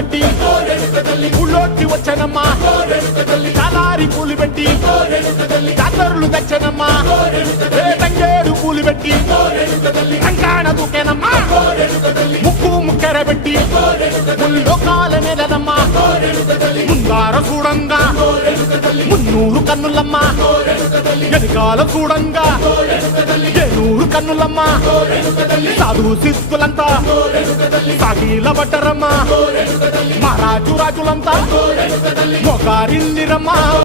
కట్టి ఊళ్ళోకి వచ్చనమ్మా చాలారి పూలు పెట్టి జాతరులు తెచ్చనమ్మా తంగేడు పూలు పెట్టి కంకాణ దూకేనమ్మా ముక్కు ముక్కెర పెట్టి ముల్లోకాల నెలనమ్మా ముందార చూడంగా మున్నూరు కన్నులమ్మా వెనకాల చూడంగా ఏనూరు కన్నులమ్మా సాధు శిస్తులంతా సాగిల పడ్డరమ్మా మహారాజు రాజులంతా మొగారిందిరమ్మా.